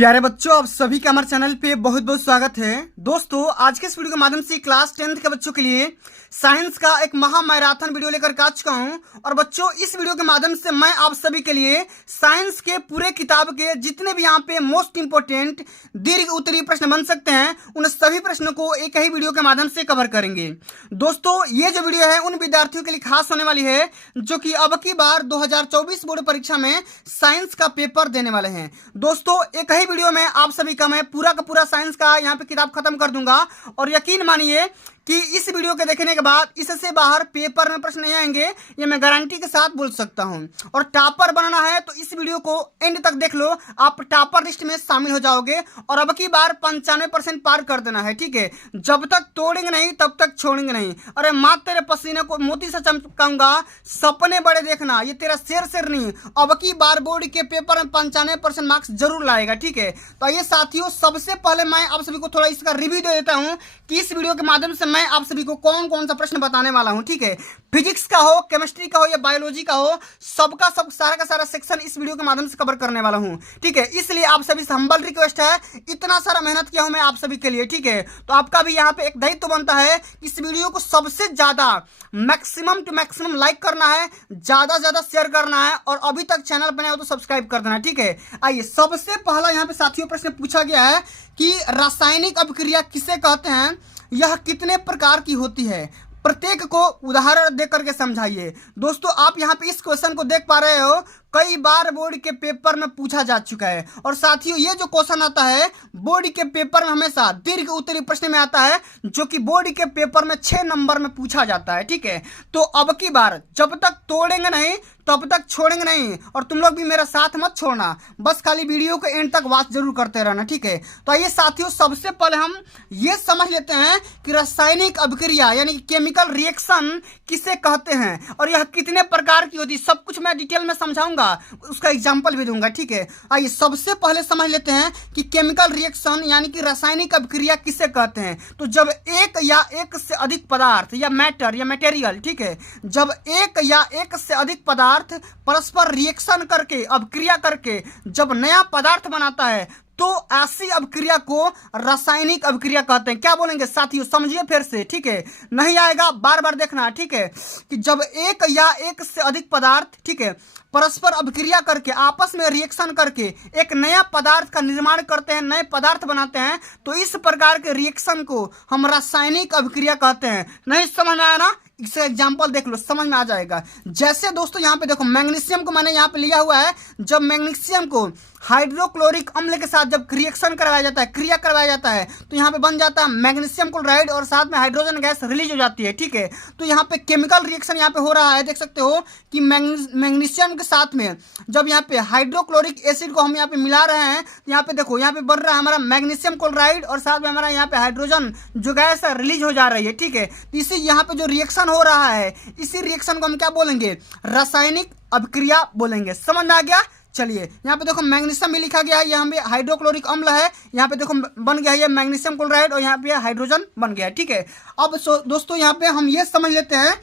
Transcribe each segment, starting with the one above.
प्यारे बच्चों, आप सभी का हमारे चैनल पे बहुत बहुत स्वागत है। दोस्तों, आज के इस वीडियो के माध्यम से क्लास 10th के बच्चों के लिए साइंस का एक महा मैराथन वीडियो लेकर आ चुका हूं। और बच्चों, इस वीडियो के माध्यम से मैं आप सभी के लिए साइंस के पूरे किताब के जितने भी यहाँ पे मोस्ट इंपोर्टेंट दीर्घ उत्तरीय प्रश्न बन सकते हैं, उन सभी प्रश्नों को एक ही वीडियो के माध्यम से कवर करेंगे। दोस्तों, ये जो वीडियो है उन विद्यार्थियों के लिए खास होने वाली है जो कि अब की बार 2024 बोर्ड परीक्षा में साइंस का पेपर देने वाले हैं। दोस्तों, एक ही वीडियो में आप सभी का मैं पूरा का पूरा साइंस का यहाँ पे किताब खत्म कर दूंगा। और यकीन मानिए कि इस वीडियो के देखने के बाद इससे बाहर पेपर में प्रश्न नहीं आएंगे, ये मैं गारंटी के साथ बोल सकता हूं। और टॉपर बनना है तो इस वीडियो को एंड तक देख लो, आप टॉपर लिस्ट में शामिल हो जाओगे। और अब की बार 95% पार कर देना है, ठीक है। जब तक तोड़ेंगे नहीं तब तक छोड़ेंगे नहीं। अरे माँ तेरे पसीने को मोती से चमकाऊंगा, सपने बड़े देखना, ये तेरा शेर नहीं। अब की बार बोर्ड के पेपर में 95% मार्क्स जरूर लाएगा, ठीक है। तो ये साथियों, सबसे पहले मैं आप सभी को थोड़ा इसका रिव्यू दे देता हूं कि इस वीडियो के माध्यम से मैं आप सभी को कौन कौन सा प्रश्न बताने वाला हूं, ठीक है। फिजिक्स का हो, केमिस्ट्री का हो या बायोलॉजी का हो, सबका सब सारा का सारा सेक्शन इस वीडियो के माध्यम से कवर करने वाला हूं, ठीक है। इसलिए आप सभी से हम्बल रिक्वेस्ट है, इतना सारा मेहनत किया हूं मैं आप सभी के लिए, ठीक है। तो आपका भी यहाँ पे एक दायित्व बनता है, इस वीडियो को सबसे ज्यादा मैक्सिमम टू मैक्सिमम लाइक करना है, ज्यादा ज्यादा शेयर करना है, और अभी तक चैनल बने हो तो सब्सक्राइब कर देना, ठीक है। आइए, सबसे पहला यहाँ पे साथियों प्रश्न पूछा गया है कि रासायनिक अभिक्रिया किसे कहते हैं, यह कितने प्रकार की होती है, प्रत्येक को उदाहरण दे करके समझाइए। दोस्तों, आप यहाँ पे इस क्वेश्चन को देख पा रहे हो, कई बार बोर्ड के पेपर में पूछा जा चुका है। और साथियों, ये जो क्वेश्चन आता है बोर्ड के पेपर में हमेशा दीर्घ उत्तरीय प्रश्न में आता है, जो कि बोर्ड के पेपर में 6 नंबर में पूछा जाता है, ठीक है। तो अब की बार जब तक तोड़ेंगे नहीं तब तक छोड़ेंगे नहीं। और तुम लोग भी मेरा साथ मत छोड़ना, बस खाली वीडियो को एंड तक वॉच जरूर करते रहना, ठीक है। तो आइए साथियों, सबसे पहले हम ये समझ लेते हैं कि रासायनिक अभिक्रिया यानी केमिकल रिएक्शन किसे कहते हैं और यह कितने प्रकार की होती है। सब कुछ मैं डिटेल में समझाऊंगा, उसका एग्जाम्पल भी दूंगा, ठीक है। आइए सबसे पहले समझ लेते हैं कि केमिकल रिएक्शन यानी कि रासायनिक अभिक्रिया किसे कहते हैं। तो जब एक या एक से अधिक पदार्थ या मैटर या मटेरियल, ठीक है, जब एक या एक से अधिक पदार्थ परस्पर रिएक्शन करके अभिक्रिया करके जब नया पदार्थ बनाता है, तो ऐसी अभिक्रिया को रासायनिक अभिक्रिया कहते हैं। क्या बोलेंगे साथियों, समझिए फिर से, ठीक है। नहीं आएगा, बार बार देखना, ठीक है। कि जब एक या एक से अधिक पदार्थ, ठीक है, परस्पर अभिक्रिया करके आपस में रिएक्शन करके एक नया पदार्थ का निर्माण करते हैं, नए पदार्थ बनाते हैं, तो इस प्रकार के रिएक्शन को हम रासायनिक अभिक्रिया कहते हैं। नहीं समझ में आया ना, इससे एग्जाम्पल देख लो, समझ में आ जाएगा। जैसे दोस्तों यहाँ पे देखो, मैग्नीशियम को मैंने यहाँ पे लिया हुआ है। जब मैग्नीशियम को हाइड्रोक्लोरिक अम्ल के साथ जब रिएक्शन करवाया जाता है, क्रिया करवाया जाता है, तो यहाँ पे बन जाता है मैग्नीशियम क्लोराइड और साथ में हाइड्रोजन गैस रिलीज हो जाती है, ठीक है। तो यहाँ पे केमिकल रिएक्शन यहाँ पे हो रहा है, देख सकते हो कि मैग्नीशियम के साथ में जब यहाँ पे हाइड्रोक्लोरिक एसिड को हम यहाँ पे मिला रहे हैं, तो यहाँ पे देखो, यहाँ पे बन रहा है हमारा मैग्नीशियम क्लोराइड और साथ में हमारा यहाँ पे हाइड्रोजन जो गैस है रिलीज हो जा रही है, ठीक है। तो इसी यहाँ पे जो रिएक्शन हो रहा है, इसी रिएक्शन को हम क्या बोलेंगे, रासायनिक अभिक्रिया बोलेंगे। समझ में आ गया। चलिए, यहाँ पे देखो मैग्नीशियम भी लिखा गया है, यहाँ पे हाइड्रोक्लोरिक अम्ल है, यहाँ पे देखो बन गया है ये मैग्नीशियम क्लोराइड और यहाँ पे हाइड्रोजन बन गया है, ठीक है। अब दोस्तों यहाँ पे हम ये समझ लेते हैं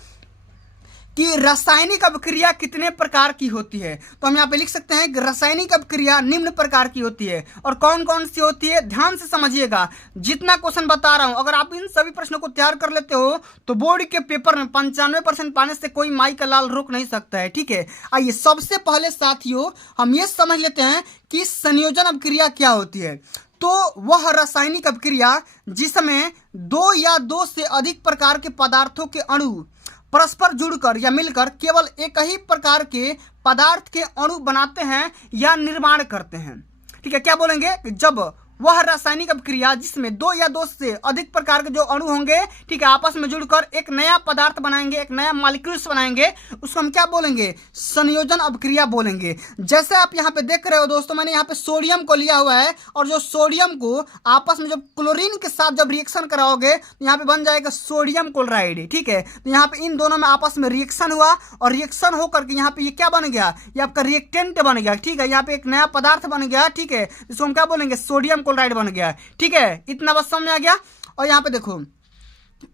कि रासायनिक अभिक्रिया कितने प्रकार की होती है। तो हम यहाँ पे लिख सकते हैं कि रासायनिक अभिक्रिया निम्न प्रकार की होती है। और कौन कौन सी होती है, ध्यान से समझिएगा, जितना क्वेश्चन बता रहा हूं, अगर आप इन सभी प्रश्नों को तैयार कर लेते हो तो बोर्ड के पेपर में 95% पाने से कोई माई का लाल रोक नहीं सकता है, ठीक है। आइए सबसे पहले साथियों हम ये समझ लेते हैं कि संयोजन अभिक्रिया क्या होती है। तो वह रासायनिक अभिक्रिया जिसमें दो या दो से अधिक प्रकार के पदार्थों के अणु परस्पर जुड़कर या मिलकर केवल एक ही प्रकार के पदार्थ के अणु बनाते हैं या निर्माण करते हैं, ठीक है। क्या बोलेंगे कि जब वह रासायनिक अभिक्रिया जिसमें दो या दो से अधिक प्रकार के जो अणु होंगे, ठीक है, आपस में जुड़कर एक नया पदार्थ बनाएंगे, एक नया मॉलिक्यूल्स बनाएंगे, उसको हम क्या बोलेंगे, संयोजन अभिक्रिया बोलेंगे। जैसे आप यहाँ पे देख रहे हो दोस्तों, मैंने यहाँ पे सोडियम को लिया हुआ है और जो सोडियम को आपस में जब क्लोरीन के साथ जब रिएक्शन कराओगे तो यहाँ पे बन जाएगा सोडियम क्लोराइड, ठीक है। तो यहाँ पे इन दोनों में आपस में रिएक्शन हुआ और रिएक्शन होकर के यहाँ पे ये क्या बन गया, ये आपका रिएक्टेंट बन गया, ठीक है। यहाँ पे एक नया पदार्थ बन गया, ठीक है, जिसको हम क्या बोलेंगे, सोडियम क्लोराइड बन गया, ठीक है। इतना बस समझ आ गया। और यहाँ पे देखो,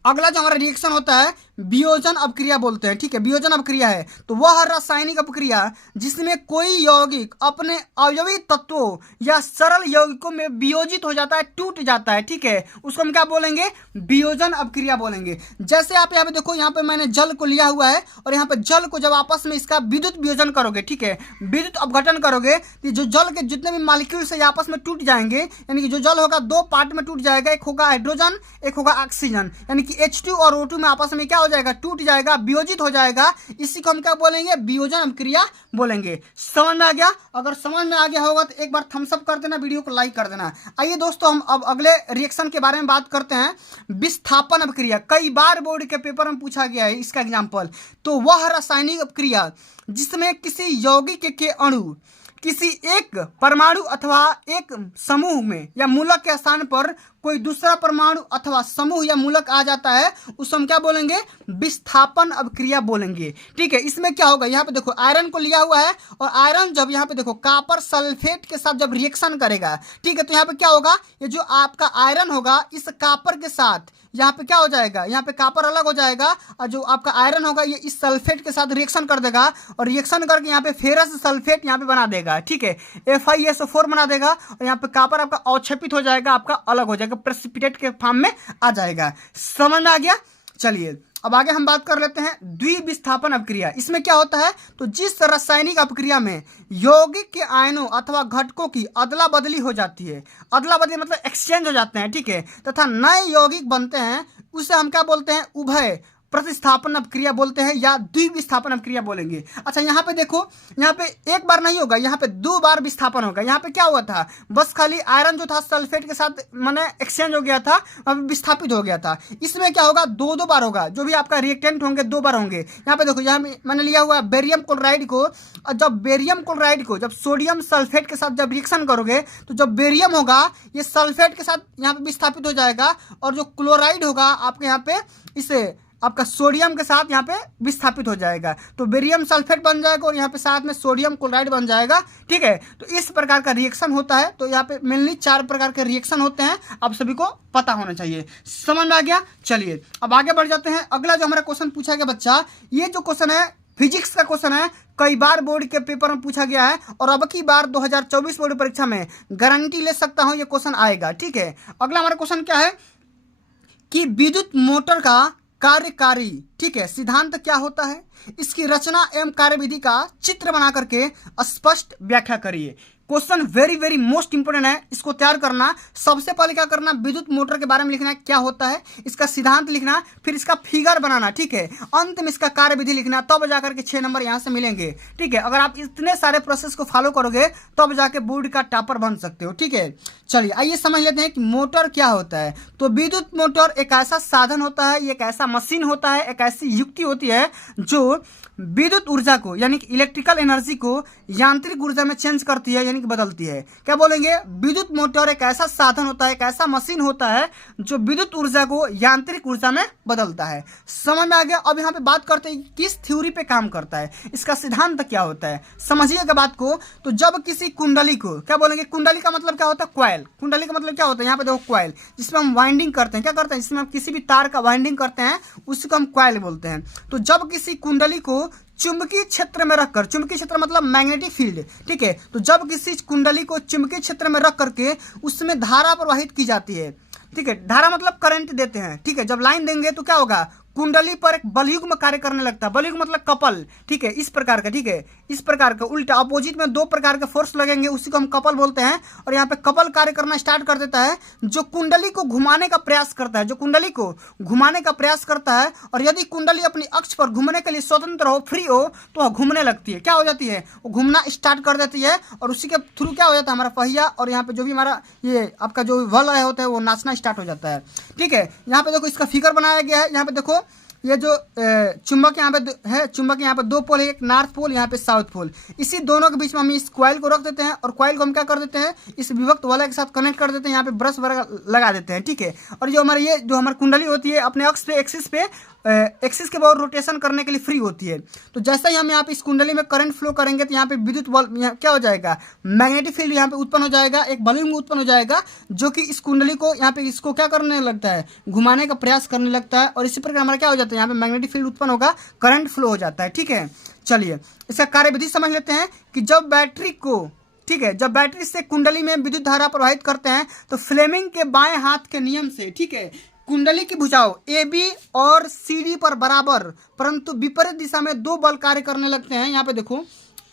अगला जो हमारा रिएक्शन होता है वियोजन अपक्रिया बोलते हैं, ठीक है। वियोजन अपक्रिया है तो वह रासायनिक अपक्रिया जिसमें कोई यौगिक अपने अवयवी तत्वों या सरल यौगिकों में वियोजित हो जाता है, टूट जाता है, ठीक है, उसको हम क्या बोलेंगे? वियोजन अपक्रिया बोलेंगे। जैसे आप यहाँ पे देखो, यहाँ पे मैंने जल को लिया हुआ है और यहाँ पे जल को जब आपस में इसका विद्युत वियोजन करोगे, ठीक है, विद्युत अपघटन करोगे तो जो जल के जितने भी मॉलिक्यूल्स है आपस में टूट जाएंगे, यानी कि जो जल होगा दो पार्ट में टूट जाएगा, एक होगा हाइड्रोजन, एक होगा ऑक्सीजन, यानी कि H2 और O2 में आपस में क्या हो जाएगा? टूट जाएगा, वियोजित हो जाएगा। इसी को हम क्या बोलेंगे? वियोजन अपक्रिया बोलेंगे। समझ में आ गया? अगर समझ में आ गया होगा तो एक बार थम्स अप कर देना, वीडियो को लाइक कर देना। आइए दोस्तों, हम अब अगले रिएक्शन के बारे में बात करते हैं, विस्थापन अपक्रिया। कई बार बोर्ड के पेपर में पूछा गया है इसका एग्जाम्पल। तो वह रासायनिक अपक्रिया जिसमें किसी यौगिक के अणु किसी एक परमाणु अथवा एक समूह में या मूलक के स्थान पर कोई दूसरा परमाणु अथवा समूह या मूलक आ जाता है, उसको हम क्या बोलेंगे? विस्थापन अपक्रिया बोलेंगे, ठीक है। इसमें क्या होगा? यहाँ पे देखो आयरन को लिया हुआ है और आयरन जब यहाँ पे देखो कॉपर सल्फेट के साथ जब रिएक्शन करेगा, ठीक है, तो यहाँ पे क्या होगा? ये जो आपका आयरन होगा इस कॉपर के साथ यहाँ पे क्या हो जाएगा? यहाँ पे कॉपर अलग हो जाएगा और जो आपका आयरन होगा ये इस सल्फेट के साथ रिएक्शन कर देगा और रिएक्शन करके यहाँ पे फेरस सल्फेट यहाँ पे बना देगा, ठीक है, FiSO4 बना देगा और यहाँ पे कॉपर आपका अवक्षेपित हो जाएगा, आपका अलग हो जाएगा, प्रेसिपिटेट के फॉर्म में आ जाएगा। समझ में आ गया? चलिए अब आगे हम बात कर लेते हैं द्विविस्थापन अपक्रिया। इसमें क्या होता है? तो जिस रासायनिक अपक्रिया में यौगिक के आयनों अथवा घटकों की अदला बदली हो जाती है, अदला बदली मतलब एक्सचेंज हो जाते हैं, ठीक है, तथा नए यौगिक बनते हैं, उसे हम क्या बोलते हैं? उभय प्रतिस्थापन अपक्रिया बोलते हैं या द्विविस्थापन अपक्रिया बोलेंगे। अच्छा यहाँ पे देखो, यहाँ पे एक बार नहीं होगा, यहाँ पे दो बार विस्थापन होगा। यहाँ पे क्या हुआ था? बस खाली आयरन जो था सल्फेट के साथ माने एक्सचेंज हो गया था, अब विस्थापित हो गया था। इसमें क्या होगा? दो दो बार होगा, जो भी आपका रिएक्टेंट होंगे दो बार होंगे। यहाँ पे देखो, यहाँ मैंने लिया हुआ है बेरियम क्लोराइड को, और जब बेरियम क्लोराइड को जब सोडियम सल्फेट के साथ जब रिएक्शन करोगे तो जब बेरियम होगा ये सल्फेट के साथ यहाँ पे विस्थापित हो जाएगा और जो क्लोराइड होगा आपके यहाँ पे इसे आपका सोडियम के साथ यहाँ पे विस्थापित हो जाएगा, तो बेरियम सल्फेट बन जाएगा और यहाँ पे साथ में सोडियम क्लोराइड बन जाएगा, ठीक है। तो इस प्रकार का रिएक्शन होता है। तो यहाँ पे मेनली 4 प्रकार के रिएक्शन होते हैं, आप सभी को पता होना चाहिए। समझ में आ गया? चलिए अब आगे बढ़ जाते हैं। अगला जो हमारा क्वेश्चन पूछा गया बच्चा, ये जो क्वेश्चन है फिजिक्स का क्वेश्चन है, कई बार बोर्ड के पेपर में पूछा गया है और अब की बार 2024 बोर्ड परीक्षा में गारंटी ले सकता हूँ ये क्वेश्चन आएगा, ठीक है। अगला हमारा क्वेश्चन क्या है कि विद्युत मोटर का कार्यकारी, ठीक है, सिद्धांत क्या होता है? इसकी रचना एवं कार्यविधि का चित्र बना करके स्पष्ट व्याख्या करिए। Question very very most important है, इसको तैयार करना। सबसे पहले क्या करना? विद्युत मोटर के बारे में लिखना है, क्या होता है, इसका सिद्धांत लिखना, फिर इसका फिगर बनाना, ठीक है, अंत में इसका कार्यविधि लिखना, तब जाकर के 6 नंबर यहाँ से मिलेंगे, ठीक है। अगर आप इतने सारे प्रोसेस को फॉलो करोगे तब जाके बोर्ड का टॉपर बन सकते हो, ठीक है। चलिए आइए समझ लेते हैं कि मोटर क्या होता है। तो विद्युत मोटर एक ऐसा साधन होता है, एक ऐसा मशीन होता है, एक ऐसी युक्ति होती है जो विद्युत ऊर्जा को यानी कि इलेक्ट्रिकल एनर्जी को यांत्रिक ऊर्जा में चेंज करती है, यानी कि बदलती है। क्या बोलेंगे? विद्युत मोटर एक ऐसा साधन होता है, एक ऐसा मशीन होता है जो विद्युत ऊर्जा को यांत्रिक ऊर्जा में बदलता है। समझ में आ गया? अब यहाँ पे बात करते हैं किस थ्योरी पे काम करता है, इसका सिद्धांत क्या होता है। समझिएगा बात को। तो जब किसी कुंडली को, क्या बोलेंगे? कुंडली का मतलब क्या होता है? कॉइल। कुंडली का मतलब क्या होता है? यहाँ पे देखो कॉइल, जिसमें हम वाइंडिंग करते हैं, क्या करते हैं? जिसमें हम किसी भी तार का वाइंडिंग करते हैं उसी को हम कॉइल बोलते हैं। तो जब किसी कुंडली को चुंबकीय क्षेत्र में रखकर, चुंबकीय क्षेत्र मतलब मैग्नेटिक फील्ड, ठीक है, तो जब किसी कुंडली को चुंबकीय क्षेत्र में रख करके उसमें धारा प्रवाहित की जाती है, ठीक है, धारा मतलब करंट देते हैं, ठीक है, जब लाइन देंगे तो क्या होगा? कुंडली पर एक बलयुग्म कार्य करने लगता है। बलयुग्म मतलब कपल, ठीक है, इस प्रकार का, ठीक है, इस प्रकार का उल्टा अपोजिट में 2 प्रकार के फोर्स लगेंगे, उसी को हम कपल बोलते हैं। और यहाँ पे कपल कार्य करना स्टार्ट कर देता है, जो कुंडली को घुमाने का प्रयास करता है, जो कुंडली को घुमाने का प्रयास करता है। और यदि कुंडली अपनी अक्ष पर घूमने के लिए स्वतंत्र हो, फ्री हो, तो वह घूमने लगती है। क्या हो जाती है? वो घूमना स्टार्ट कर देती है और उसी के थ्रू क्या हो जाता है? हमारा पहिया और यहाँ पे जो भी हमारा ये आपका जो वलय होता है वो नाचना स्टार्ट हो जाता है, ठीक है। यहाँ पे देखो इसका फिगर बनाया गया है। यहाँ पे देखो ये जो चुंबक यहाँ पे है, चुंबक यहाँ पे 2 पोल है, एक नॉर्थ पोल, यहाँ पे साउथ पोल। इसी दोनों के बीच में हम इस कॉइल को रख देते हैं और कॉइल को हम क्या कर देते हैं, इस विभक्त वाला के साथ कनेक्ट कर देते हैं, यहाँ पे ब्रश वगैरह लगा देते हैं, ठीक है। और जो हमारी ये जो हमारी कुंडली होती है अपने अक्ष पे एक्सिस के बहुत रोटेशन करने के लिए फ्री होती है। तो जैसा ही हम यहाँ पे इस कुंडली में करंट फ्लो करेंगे तो यहाँ पे विद्युत बल क्या हो जाएगा, मैग्नेटिक फील्ड यहाँ पे उत्पन्न हो जाएगा, एक बलून उत्पन्न हो जाएगा जो कि इस कुंडली को यहाँ पे इसको क्या करने लगता है, घुमाने का प्रयास करने लगता है। और इसी प्रकार हमारा क्या हो जाता है, यहाँ पे मैग्नेटिक फील्ड उत्पन्न होगा, करंट फ्लो हो जाता है, ठीक है। चलिए इसका कार्यविधि समझ लेते हैं कि जब बैटरी को, ठीक है, जब बैटरी से कुंडली में विद्युत धारा प्रवाहित करते हैं तो फ्लेमिंग के बाएं हाथ के नियम से, ठीक है, कुंडली की भुजाओं AB और CD पर बराबर परंतु विपरीत दिशा में 2 बल कार्य करने लगते हैं। यहाँ पे देखो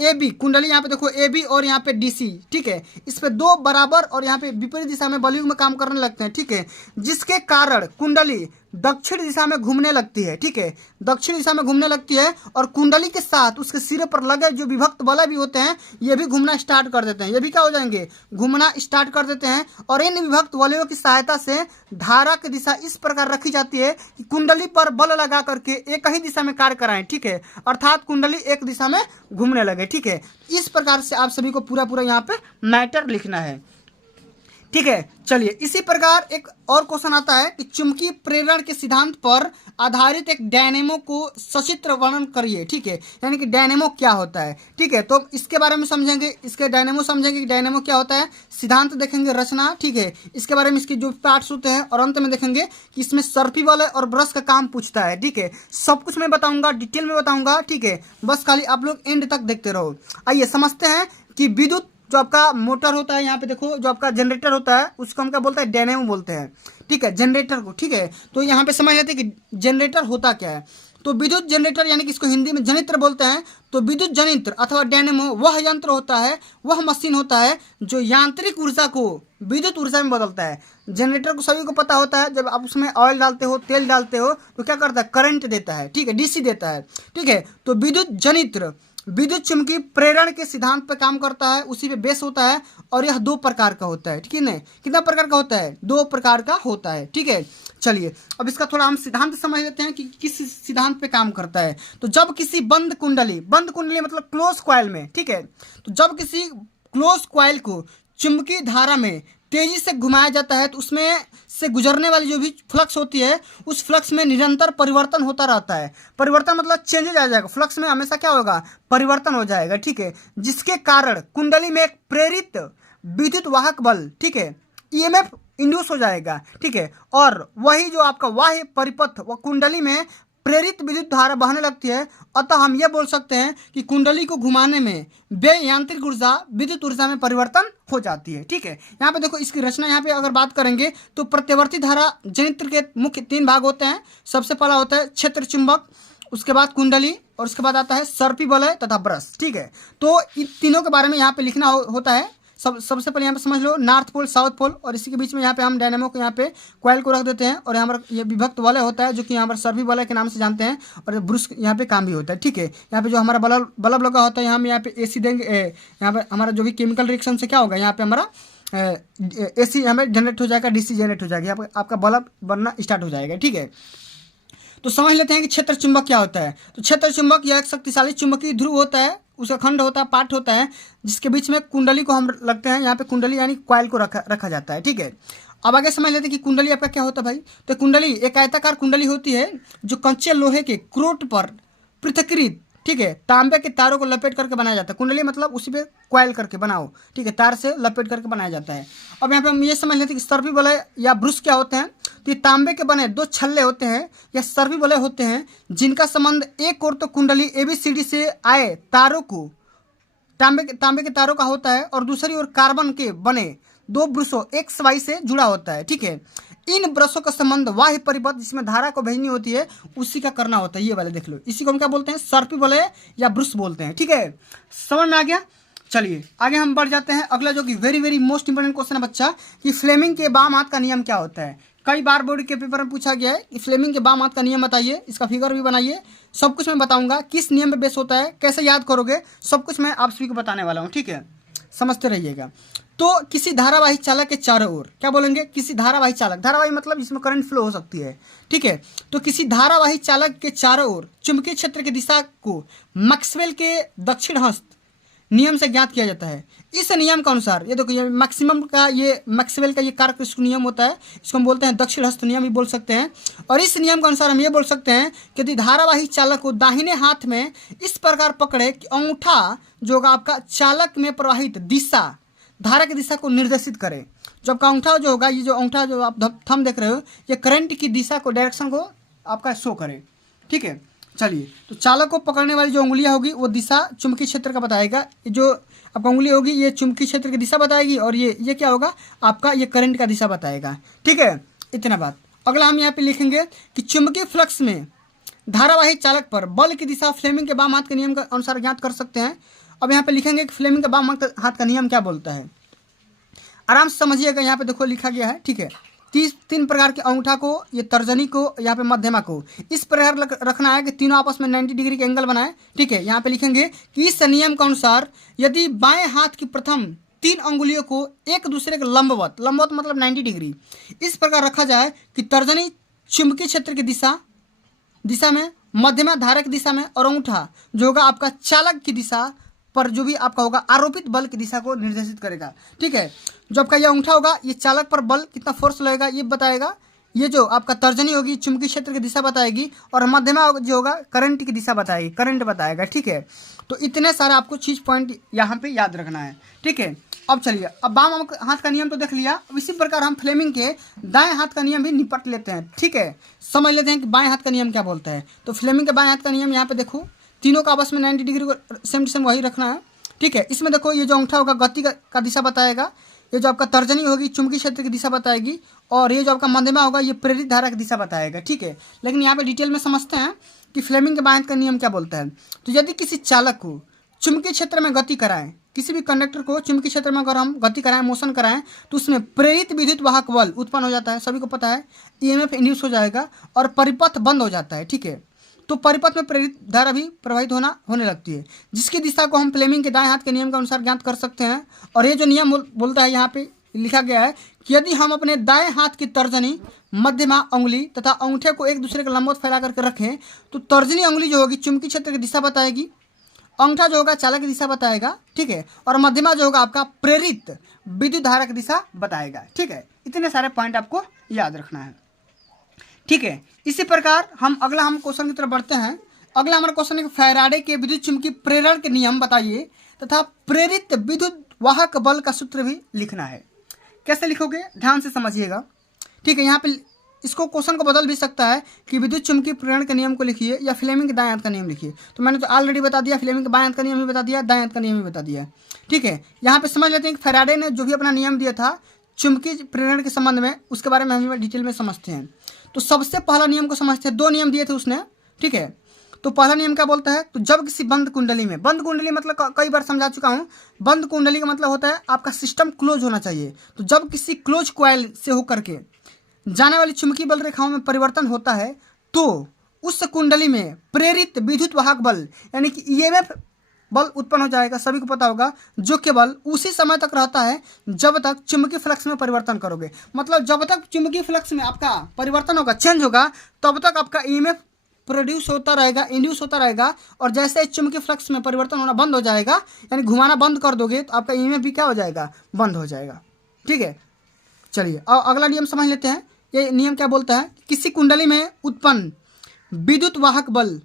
AB कुंडली, यहाँ पे देखो AB और यहाँ पे DC, ठीक है, इस पे 2 बराबर और यहाँ पे विपरीत दिशा में बलयुग में काम करने लगते हैं, ठीक है, जिसके कारण कुंडली दक्षिण दिशा में घूमने लगती है, ठीक है, दक्षिण दिशा में घूमने लगती है। और कुंडली के साथ उसके सिरे पर लगे जो विभक्त वलय भी होते हैं ये भी घूमना स्टार्ट कर देते हैं, ये भी क्या हो जाएंगे, घूमना स्टार्ट कर देते हैं। और इन विभक्त वलयों की सहायता से धारा की दिशा इस प्रकार रखी जाती है कि कुंडली पर बल लगा करके एक ही दिशा में कार्य कराएं, ठीक है, अर्थात कुंडली एक दिशा में घूमने लगे, ठीक है। इस प्रकार से आप सभी को पूरा यहाँ पे मैटर लिखना है, ठीक है। चलिए इसी प्रकार एक और क्वेश्चन आता है कि चुंबकीय प्रेरण के सिद्धांत पर आधारित एक डायनेमो को सचित्र वर्णन करिए, ठीक है, यानी कि डायनेमो क्या होता है, ठीक है। तो इसके बारे में समझेंगे, इसके डायनेमो समझेंगे कि डायनेमो क्या होता है, सिद्धांत देखेंगे, रचना, ठीक है, इसके बारे में इसके जो पार्ट्स होते हैं, और अंत में देखेंगे कि इसमें सर्पी बल और ब्रश का काम पूछता है, ठीक है। सब कुछ मैं बताऊंगा, डिटेल में बताऊंगा, ठीक है, बस खाली आप लोग एंड तक देखते रहो। आइए समझते हैं कि विद्युत जो आपका मोटर होता है, यहाँ पे देखो जो आपका जनरेटर होता है उसको हम क्या बोलते हैं, डायनेमो बोलते हैं, ठीक है, जनरेटर को, ठीक है। तो यहाँ पे समझ लेते हैं कि जनरेटर होता क्या है। तो विद्युत जनरेटर यानी कि इसको हिंदी में जनित्र बोलते हैं। तो विद्युत जनित्र अथवा डायनेमो वह यंत्र होता है, वह मशीन होता है जो यांत्रिक ऊर्जा को विद्युत ऊर्जा में बदलता है। जनरेटर को सभी को पता होता है, जब आप उसमें ऑयल डालते हो, तेल डालते हो तो क्या करता है, करंट देता है, ठीक है, DC देता है, ठीक है। तो विद्युत जनित्र विद्युत चुंबकीय प्रेरण के सिद्धांत पर काम करता है, उसी पे बेस होता है। और यह 2 प्रकार का होता है, ठीक है ना, कितना प्रकार का होता है, 2 प्रकार का होता है, ठीक है। चलिए अब इसका थोड़ा हम सिद्धांत समझ लेते हैं कि किस सिद्धांत पे काम करता है। तो जब किसी बंद कुंडली मतलब क्लोज कॉइल में, ठीक है, तो जब किसी क्लोज कॉइल को चुंबकीय धारा में तेजी से घुमाया जाता है तो उसमें से गुजरने वाली जो भी फ्लक्स होती है उस फ्लक्स में निरंतर परिवर्तन होता रहता है। परिवर्तन मतलब चेंज हो जाएगा, फ्लक्स में हमेशा क्या होगा, परिवर्तन हो जाएगा, ठीक है, जिसके कारण कुंडली में एक प्रेरित विद्युत वाहक बल, ठीक है, EMF इंड्यूस हो जाएगा, ठीक है। और वही जो आपका बाह्य परिपथ व कुंडली में प्रेरित विद्युत धारा बहने लगती है। अतः हम यह बोल सकते हैं कि कुंडली को घुमाने में व्यय यांत्रिक ऊर्जा विद्युत ऊर्जा में परिवर्तन हो जाती है, ठीक है। यहाँ पे देखो इसकी रचना, यहाँ पे अगर बात करेंगे तो प्रत्यवर्ती धारा जनित्र के मुख्य 3 भाग होते हैं। सबसे पहला होता है क्षेत्र चुंबक, उसके बाद कुंडली और उसके बाद आता है सर्पी वलय तथा ब्रश, ठीक है। तो इन तीनों के बारे में यहाँ पे लिखना होता है। सबसे पहले यहाँ पे समझ लो नॉर्थ पोल, साउथ पोल, और इसी के बीच में यहाँ पे हम डायनेमो को, यहाँ पे कॉइल को रख देते हैं। और यहाँ पर ये विभक्त वलय होता है जो कि यहाँ पर सर्पी वलय के नाम से जानते हैं, और ब्रश यहाँ पे काम भी होता है, ठीक है। यहाँ पे जो हमारा बल्ब लगा होता है, यहाँ पे AC देंगे, यहाँ पर हमारा जो भी केमिकल रिएक्शन से क्या होगा, यहाँ पे हमारा AC हमें जनरेट हो जाएगा, DC जनरेट हो जाएगा, यहाँ पर आपका बल्ब बनना स्टार्ट हो जाएगा, ठीक है। तो समझ लेते हैं कि क्षेत्र चुंबक क्या होता है। तो क्षेत्र चुंबक यह एक शक्तिशाली चुंबकीय ध्रुव होता है, उसका खंड होता है, पार्ट होता है, जिसके बीच में कुंडली को हम लगते हैं। यहाँ पे कुंडली यानी कॉइल को रखा जाता है, ठीक है। अब आगे समझ लेते हैं कि कुंडली आपका क्या होता है भाई। तो कुंडली एक आयताकार कुंडली होती है जो कच्चे लोहे के क्रोट पर पृथक्कृत, ठीक है, तांबे के तारों को लपेट करके बनाया जाता है। कुंडली मतलब उसी पे कॉइल करके बनाओ, ठीक है, तार से लपेट करके बनाया जाता है। अब यहाँ पे हम ये समझ लेते हैं कि सर्पी वलय या ब्रश क्या होते हैं। तो ये तांबे के बने 2 छल्ले होते हैं या सर्पी वलय होते हैं, जिनका संबंध एक ओर तो कुंडली ABCD से आए तारों को तांबे के तारों का होता है, और दूसरी ओर कार्बन के बने 2 ब्रशों XY से जुड़ा होता है, ठीक है। इन ब्रशों का संबंध बाह्य परिपथ जिसमें धारा को भेजनी होती है उसी का करना होता है। ये वाले देख लो, इसी को हम क्या बोलते हैं, सर्पी वलय या ब्रश बोलते हैं, ठीक है। समझ में आ गया। चलिए आगे हम बढ़ जाते हैं। अगला जो कि वेरी मोस्ट इंपोर्टेंट क्वेश्चन है बच्चा, कि फ्लेमिंग के बाम हाथ का नियम क्या होता है। कई बार बोर्ड के पेपर में पूछा गया है कि फ्लेमिंग के बाम हाथ का नियम बताइए, इसका फिगर भी बनाइए। सब कुछ मैं बताऊंगा, किस नियम पे बेस होता है, कैसे याद करोगे, सब कुछ मैं आप सभी को बताने वाला हूँ, ठीक है, समझते रहिएगा। तो किसी धारावाही चालक के चारों ओर क्या बोलेंगे, किसी धारावाही चालक, धारावाही मतलब जिसमें करंट फ्लो हो सकती है, ठीक है। तो किसी धारावाही चालक के चारों ओर चुंबकीय क्षेत्र की दिशा को मैक्सवेल के दक्षिण हस्त नियम से ज्ञात किया जाता है। इस नियम के अनुसार ये देखो, ये मैक्सिमम का, ये मैक्सवेल का ये कारक नियम होता है, इसको हम बोलते हैं दक्षिण हस्त नियम भी बोल सकते हैं। और इस नियम के अनुसार हम ये बोल सकते हैं कि यदि धारावाही चालक को दाहिने हाथ में इस प्रकार पकड़े कि अंगूठा जो होगा आपका चालक में प्रवाहित दिशा, धारा की दिशा को निर्देशित करे। जो आपका अंगूठा जो होगा, ये जो अंगूठा जो आप थंब देख रहे हो, ये करंट की दिशा को, डायरेक्शन को आपका शो करे, ठीक है। चलिए, तो चालक को पकड़ने वाली जो उंगलियां होगी वो दिशा चुंबकीय क्षेत्र का बताएगा। जो आपका उंगली होगी ये चुंबकीय क्षेत्र की दिशा बताएगी, और ये क्या होगा आपका, ये करंट का दिशा बताएगा, ठीक है। इतना बात। अगला हम यहाँ पे लिखेंगे कि चुंबकीय फ्लक्स में धारावाही चालक पर बल की दिशा फ्लेमिंग के बाम हाथ के नियम के अनुसार ज्ञात कर सकते हैं। अब यहाँ पे लिखेंगे कि फ्लेमिंग के बाम हाथ का नियम क्या बोलता है, आराम से समझिएगा। यहाँ पे देखो लिखा गया है, ठीक है। तीन प्रकार के अंगूठा को, ये तर्जनी को, यहाँ पे मध्यमा को इस प्रकार रखना है कि तीनों आपस में 90 डिग्री के एंगल बनाए, ठीक है। यहाँ पे लिखेंगे कि इस नियम के अनुसार यदि बाएं हाथ की प्रथम 3 अंगुलियों को एक दूसरे के लंबवत मतलब 90 डिग्री इस प्रकार रखा जाए कि तर्जनी चुंबकीय क्षेत्र की दिशा में, मध्यमा धारा की दिशा में, और अंगूठा जो होगा आपका चालक की दिशा पर जो भी आपका होगा आरोपित बल की दिशा को निर्देशित करेगा, ठीक है। जो आपका ये अंगूठा होगा ये चालक पर बल कितना फोर्स लगेगा ये बताएगा। ये जो आपका तर्जनी होगी चुंबकीय क्षेत्र की दिशा बताएगी, और मध्यमा जो होगा करंट की दिशा बताएगी, करंट बताएगा, ठीक है। तो इतने सारे आपको चीज़ पॉइंट यहाँ पे याद रखना है, ठीक है। अब चलिए, अब बाम हाथ का नियम तो देख लिया, अब इसी प्रकार हम फ्लेमिंग के दाएं हाथ का नियम भी निपट लेते हैं, ठीक है। समझ लेते हैं कि बाएं हाथ का नियम क्या बोलता है। तो फ्लेमिंग के बाएं हाथ का नियम यहाँ पे देखो, तीनों का आपस में 90 डिग्री को सेम टू सेम वही रखना है, ठीक है। इसमें देखो ये जो अंगूठा होगा गति का दिशा बताएगा, ये जो आपका तर्जनी होगी चुंबकीय क्षेत्र की दिशा बताएगी, और ये जो आपका मध्यमा होगा ये प्रेरित धारा की दिशा बताएगा, ठीक है। लेकिन यहाँ पे डिटेल में समझते हैं कि फ्लेमिंग के बाएं हाथ का नियम क्या बोलता है। तो यदि किसी चालक को चुंबकीय क्षेत्र में गति कराएं, किसी भी कंडक्टर को चुंबकीय क्षेत्र में अगर हम गति कराएं, मोशन कराएं, तो उसमें प्रेरित विद्युत वाहक बल उत्पन्न हो जाता है, सभी को पता है, ईएमएफ इंड्यूस हो जाएगा और परिपथ बंद हो जाता है, ठीक है। तो परिपथ में प्रेरित धारा भी प्रवाहित होने लगती है, जिसकी दिशा को हम फ्लेमिंग के दाएं हाथ के नियम के अनुसार ज्ञात कर सकते हैं। और ये जो नियम बोलता है, यहाँ पे लिखा गया है कि यदि हम अपने दाएं हाथ की तर्जनी, मध्यमा अंगुली तथा अंगूठे को एक दूसरे के लंबवत फैला करके रखें, तो तर्जनी अंगुली जो होगी चुंबकीय क्षेत्र की दिशा बताएगी, अंगूठा जो होगा चालक की दिशा बताएगा, ठीक है, और मध्यमा जो होगा आपका प्रेरित विद्युत धारा की दिशा बताएगा, ठीक है। इतने सारे पॉइंट आपको याद रखना है, ठीक है। इसी प्रकार हम क्वेश्चन की तरफ बढ़ते हैं। अगला हमारा क्वेश्चन है फैराडे के विद्युत चुम्बकीय प्रेरण के नियम बताइए तथा प्रेरित विद्युत वाहक बल का सूत्र भी लिखना है। कैसे लिखोगे ध्यान से समझिएगा, ठीक है। यहाँ पे इसको क्वेश्चन को बदल भी सकता है कि विद्युत चुम्बकीय प्रेरण के नियम को लिखिए या फ्लेमिंग के दाएं हाथ का नियम लिखिए। तो मैंने तो ऑलरेडी बता दिया, फ्लेमिंग के बाएं हाथ का नियम भी बता दिया, दाएं हाथ का नियम भी बता दिया, ठीक है। यहाँ पे समझ लेते हैं कि फैराडे ने जो भी अपना नियम दिया था चुम्बकीय प्रेरण के संबंध में, उसके बारे में हम डिटेल में समझते हैं। तो सबसे पहला नियम को समझते हैं, 2 नियम दिए थे उसने, ठीक है। तो पहला नियम क्या बोलता है, तो जब किसी बंद कुंडली में, बंद कुंडली मतलब कई बार समझा चुका हूँ, बंद कुंडली का मतलब होता है आपका सिस्टम क्लोज होना चाहिए। तो जब किसी क्लोज कॉइल से होकर के जाने वाली चुंबकीय बल रेखाओं में परिवर्तन होता है, तो उस कुंडली में प्रेरित विद्युत वाहक बल यानी कि ईएमएफ बल उत्पन्न हो जाएगा, सभी को पता होगा, जो केवल उसी समय तक रहता है जब तक चुंबकीय फ्लक्स में परिवर्तन करोगे। मतलब जब तक चुंबकीय फ्लक्स में आपका परिवर्तन होगा, चेंज होगा, तब तक आपका ईएमएफ प्रोड्यूस होता रहेगा, इंड्यूस होता रहेगा। और जैसे चुंबकीय फ्लक्स में परिवर्तन होना बंद हो जाएगा, यानी घुमाना बंद कर दोगे, तो आपका ईएमएफ भी क्या हो जाएगा, बंद हो जाएगा, ठीक है। चलिए अगला नियम समझ लेते हैं। ये नियम क्या बोलता है, किसी कुंडली में उत्पन्न विद्युत वाहक बल,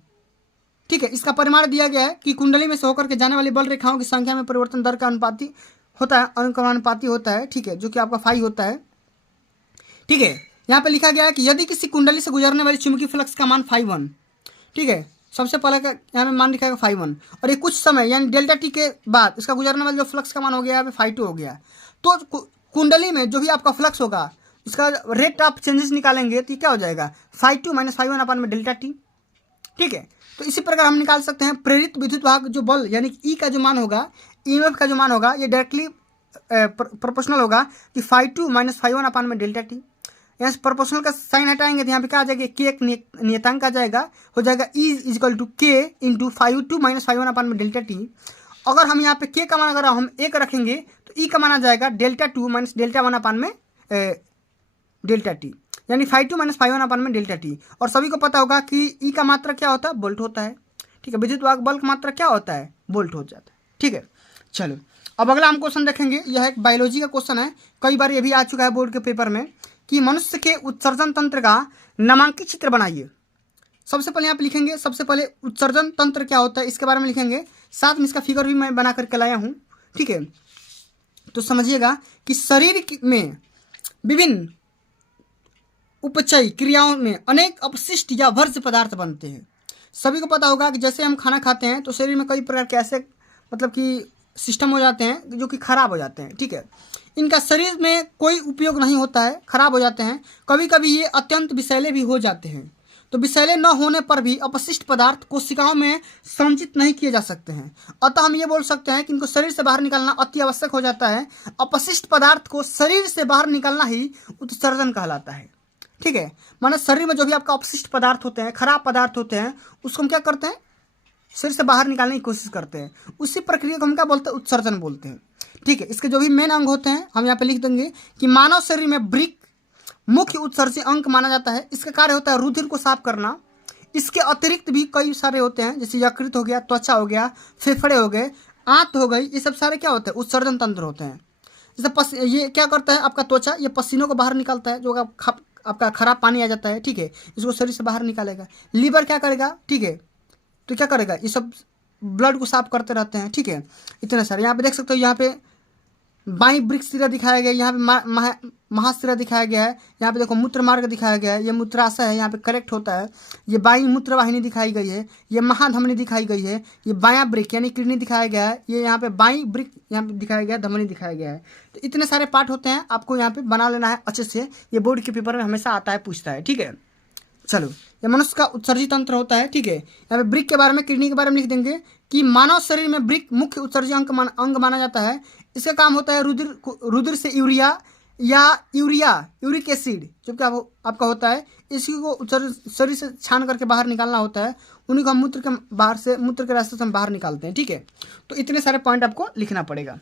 ठीक है, इसका परिमाण दिया गया है कि कुंडली में से होकर के जाने वाली बल रेखाओं की संख्या में परिवर्तन दर का अनुपाती होता है, अनुक्रमानुपाती होता है, ठीक है, जो कि आपका फाई होता है, ठीक है। यहाँ पे लिखा गया है कि यदि किसी कुंडली से गुजरने वाली चुंबकीय फ्लक्स का मान φ1, ठीक है, सबसे पहले का यहाँ पे मान लिखा है φ1, और ये कुछ समय यानी डेल्टा टी के बाद इसका गुजरने वाला जो फ्लक्स का मान हो गया यहाँ पे φ2 हो गया। तो कुंडली में जो भी आपका फ्लक्स होगा उसका रेट ऑफ चेंजेस निकालेंगे तो क्या हो जाएगा, φ2 - φ1 अपन में डेल्टा टी, ठीक है। तो इसी प्रकार हम निकाल सकते हैं प्रेरित विद्युत वाहक जो बल यानी कि ई का जो मान होगा, ईएमएफ का जो मान होगा, ये डायरेक्टली प्रोपोर्शनल होगा कि φ2 - φ1 अपन में डेल्टा टी। यहाँ से प्रोपोर्शनल का साइन हटाएंगे तो यहाँ पे क्या आ जाएगा, के एक नियतांक आ जाएगा, हो जाएगा E = K × φ2 - φ1 अपन में डेल्टा टी। अगर हम यहाँ पे के का मान अगर हम 1 रखेंगे तो ई का माना जाएगा delta two minus delta one upon में डेल्टा टी, यानी phi two minus phi one upon में डेल्टा टी। और सभी को पता होगा कि ई का मात्रा क्या होता है, वोल्ट होता है। ठीक है, विद्युत वाहक बल का मात्रा क्या होता है, वोल्ट हो जाता है। ठीक है, चलो अब अगला हम क्वेश्चन देखेंगे। यह एक बायोलॉजी का क्वेश्चन है, कई बार ये भी आ चुका है बोर्ड के पेपर में कि मनुष्य के उत्सर्जन तंत्र का नामांकित चित्र बनाइए। सबसे पहले यहाँ पे लिखेंगे, सबसे पहले उत्सर्जन तंत्र क्या होता है इसके बारे में लिखेंगे, साथ में इसका फिगर भी मैं बना करके लाया हूँ। ठीक है, तो समझिएगा कि शरीर में विभिन्न उपचयी क्रियाओं में अनेक अपशिष्ट या वर्ज्य पदार्थ बनते हैं। सभी को पता होगा कि जैसे हम खाना खाते हैं तो शरीर में कई प्रकार के ऐसे मतलब कि सिस्टम हो जाते हैं जो कि खराब हो जाते हैं। ठीक है, इनका शरीर में कोई उपयोग नहीं होता है, खराब हो जाते हैं। कभी कभी ये अत्यंत विषैले भी हो जाते हैं। तो विषैले न होने पर भी अपशिष्ट पदार्थ कोशिकाओं में संचित नहीं किए जा सकते हैं। अतः हम ये बोल सकते हैं कि इनको शरीर से बाहर निकालना अति आवश्यक हो जाता है। अपशिष्ट पदार्थ को शरीर से बाहर निकालना ही उत्सर्जन कहलाता है। ठीक है, माने शरीर में जो भी आपका अपशिष्ट पदार्थ होते हैं, खराब पदार्थ होते हैं, उसको हम क्या करते हैं, शरीर से बाहर निकालने की कोशिश करते हैं। उसी प्रक्रिया को हम क्या बोलते हैं, उत्सर्जन बोलते हैं। ठीक है, इसके जो भी मेन अंग होते हैं हम यहाँ पे लिख देंगे कि मानव शरीर में वृक्क मुख्य उत्सर्जी अंग माना जाता है। इसका कार्य होता है रुधिर को साफ करना। इसके अतिरिक्त भी कई सारे होते हैं, जैसे यकृत हो गया, त्वचा हो गया, फेफड़े हो गए, आंत हो गई, ये सब सारे क्या होते हैं, उत्सर्जन तंत्र होते हैं। जैसे ये क्या करता है, आपका त्वचा ये पसीनों को बाहर निकालता है, जो आपका खराब पानी आ जाता है। ठीक है, इसको शरीर से बाहर निकालेगा। लीवर क्या करेगा, ठीक है, तो क्या करेगा, ये सब ब्लड को साफ करते रहते हैं। ठीक है, इतने सारे यहाँ पे देख सकते हो, यहाँ पे बाई वृक्क सिरा दिखाया गया है, यहाँ पे महासिरा दिखाया गया है, यहाँ पे देखो मूत्र मार्ग दिखाया गया है, ये मूत्राशय है, यहाँ पे करेक्ट होता है। ये बाई मूत्र वाहिनी दिखाई गई है, ये महाधमनी दिखाई गई है, ये बाया वृक्क यानी किडनी दिखाया गया है, ये यहाँ पे बाई वृक्क यहाँ पे दिखाया गया है, धमनी दिखाया गया है। तो इतने सारे पार्ट होते हैं, आपको यहाँ पे बना लेना है अच्छे से। ये बोर्ड के पेपर में हमेशा आता है, पूछता है। ठीक है, चलो ये मनुष्य का उत्सर्जी तंत्र होता है। ठीक है, यहाँ पे वृक्क के बारे में, किडनी के बारे में लिख देंगे कि मानव शरीर में वृक्क मुख्य उत्सर्जी अंग माना जाता है। इसका काम होता है रुधिर से यूरिया या यूरिक एसिड जो क्या आपका होता है, इसी को शरीर से छान करके बाहर निकालना होता है। उन्हीं को हम मूत्र के रास्ते से हम बाहर निकालते हैं। ठीक है, तो इतने सारे पॉइंट आपको लिखना पड़ेगा।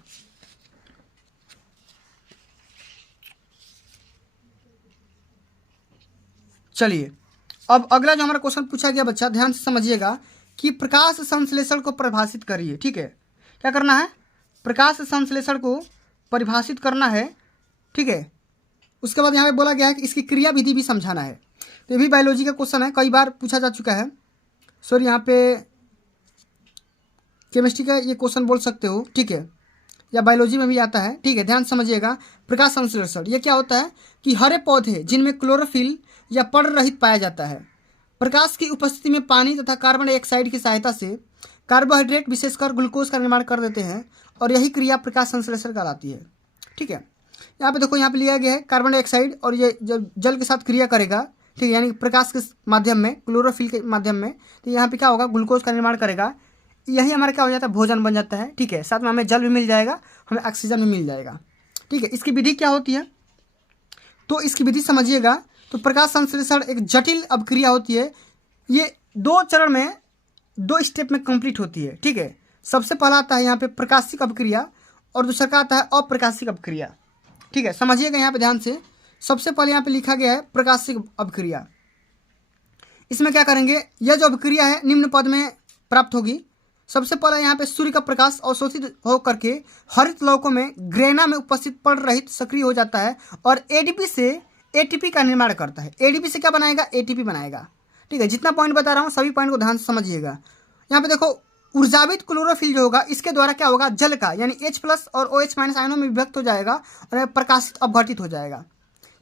चलिए अब अगला जो हमारा क्वेश्चन पूछा गया बच्चा, ध्यान से समझिएगा कि प्रकाश संश्लेषण को परिभाषित करिए। ठीक है, क्या करना है, प्रकाश संश्लेषण को परिभाषित करना है। ठीक है, उसके बाद यहाँ पे बोला गया है कि इसकी क्रिया विधि भी समझाना है। तो ये भी बायोलॉजी का क्वेश्चन है, कई बार पूछा जा चुका है। सॉरी, यहाँ पे केमिस्ट्री का ये क्वेश्चन बोल सकते हो। ठीक है, या बायोलॉजी में भी आता है। ठीक है, ध्यान समझिएगा। प्रकाश संश्लेषण ये क्या होता है कि हरे पौधे जिनमें क्लोरोफिल या पर्ण रहित पाया जाता है, प्रकाश की उपस्थिति में पानी तथा कार्बन डाइऑक्साइड की सहायता से कार्बोहाइड्रेट विशेषकर ग्लूकोज का निर्माण कर देते हैं, और यही क्रिया प्रकाश संश्लेषण कहलाती है। ठीक है, यहाँ पे देखो, यहाँ पे लिया गया है कार्बन डाइऑक्साइड, और ये जब जल के साथ क्रिया करेगा, ठीक है, यानी प्रकाश के माध्यम में, क्लोरोफिल के माध्यम में, तो यहाँ पे क्या होगा, ग्लूकोज का निर्माण करेगा। यही हमारा क्या हो जाता है, भोजन बन जाता है। ठीक है, साथ में हमें जल भी मिल जाएगा, हमें ऑक्सीजन भी मिल जाएगा। ठीक है, इसकी विधि क्या होती है, तो इसकी विधि समझिएगा। तो प्रकाश संश्लेषण एक जटिल अभिक्रिया होती है। ये 2 चरण में, 2 स्टेप में कंप्लीट होती है। ठीक है, सबसे पहला आता है यहाँ पे प्रकाशिक अभिक्रिया, और दूसरा का आता है अप्रकाशिक अभिक्रिया। ठीक है, समझिएगा यहाँ पे ध्यान से। सबसे पहले यहाँ पे लिखा गया है प्रकाशिक अभिक्रिया। इसमें क्या करेंगे, यह जो अभिक्रिया है निम्न पद में प्राप्त होगी। सबसे पहले यहाँ पे सूर्य का प्रकाश अवशोषित होकर के हरित लौकों में ग्रेना में उपस्थित पर्ण रहित सक्रिय हो जाता है, और एडीपी से एटीपी का निर्माण करता है। एडीपी से क्या बनाएगा, एटीपी बनाएगा। ठीक है, जितना पॉइंट बता रहा हूँ सभी पॉइंट को ध्यान से समझिएगा। यहाँ पे देखो, ऊर्जावित क्लोरोफिल जो होगा, इसके द्वारा क्या होगा, जल का यानी H+ और OH- आयनों में विभक्त हो जाएगा और प्रकाशित अपघटित हो जाएगा।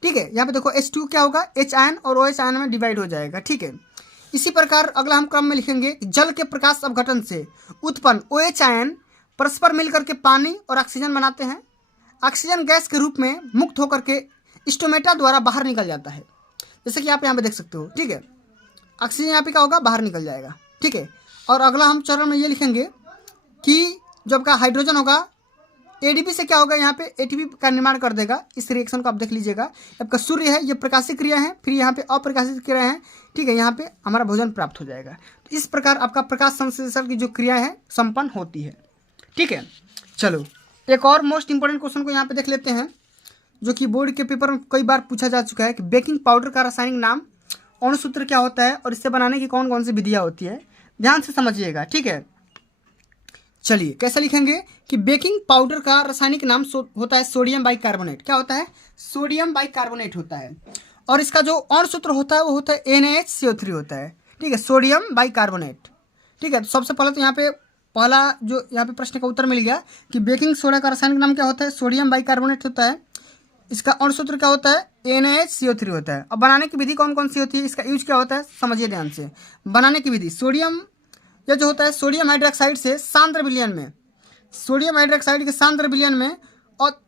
ठीक है, यहाँ पे देखो H2 क्या होगा, H आयन और OH आयन में डिवाइड हो जाएगा। ठीक है, इसी प्रकार अगला हम क्रम में लिखेंगे, जल के प्रकाश अपघटन से उत्पन्न OH आयन परस्पर मिलकर के पानी और ऑक्सीजन बनाते हैं। ऑक्सीजन गैस के रूप में मुक्त होकर के स्टोमेटा द्वारा बाहर निकल जाता है, जैसे कि आप यहाँ पे देख सकते हो। ठीक है, ऑक्सीजन यहाँ पे क्या होगा, बाहर निकल जाएगा। ठीक है, और अगला हम चरण में ये लिखेंगे कि जो आपका हाइड्रोजन होगा, एडीपी से क्या होगा, यहाँ पे एटीपी का निर्माण कर देगा। इस रिएक्शन को आप देख लीजिएगा। आपका सूर्य है, ये प्रकाशिक क्रिया है, फिर यहाँ पे अप्रकाशित क्रिया है। ठीक है, यहाँ पे हमारा भोजन प्राप्त हो जाएगा। तो इस प्रकार आपका प्रकाश संश्लेषण की जो क्रिया है संपन्न होती है। ठीक है, चलो एक और मोस्ट इंपॉर्टेंट क्वेश्चन को यहाँ पे देख लेते हैं, जो कि बोर्ड के पेपर में कई बार पूछा जा चुका है कि बेकिंग पाउडर का रासायनिक नाम अणुसूत्र क्या होता है और इससे बनाने की कौन कौन सी विधियाँ होती है। ध्यान से समझिएगा, ठीक है। चलिए कैसे लिखेंगे कि बेकिंग पाउडर का रासायनिक नाम होता है सोडियम बाइकार्बोनेट। क्या होता है? सोडियम बाइकार्बोनेट होता है। और इसका जो अणुसूत्र होता है वो होता है NaHCO3 होता है, ठीक है, सोडियम बाइकार्बोनेट। ठीक है, तो सबसे पहले तो यहाँ पे पहला जो यहाँ पे प्रश्न का उत्तर मिल गया कि बेकिंग सोडा का रासायनिक नाम क्या होता है? सोडियम बाइकार्बोनेट होता है। इसका अणुसूत्र क्या होता है? NaHCO3 होता है। अब बनाने की विधि कौन कौन सी होती है, इसका यूज क्या होता है, समझिए ध्यान से। बनाने की विधि, सोडियम यह जो होता है सोडियम हाइड्रोक्साइड से सांद्र विलयन में, सोडियम हाइड्रोक्साइड के सांद्र विलयन में और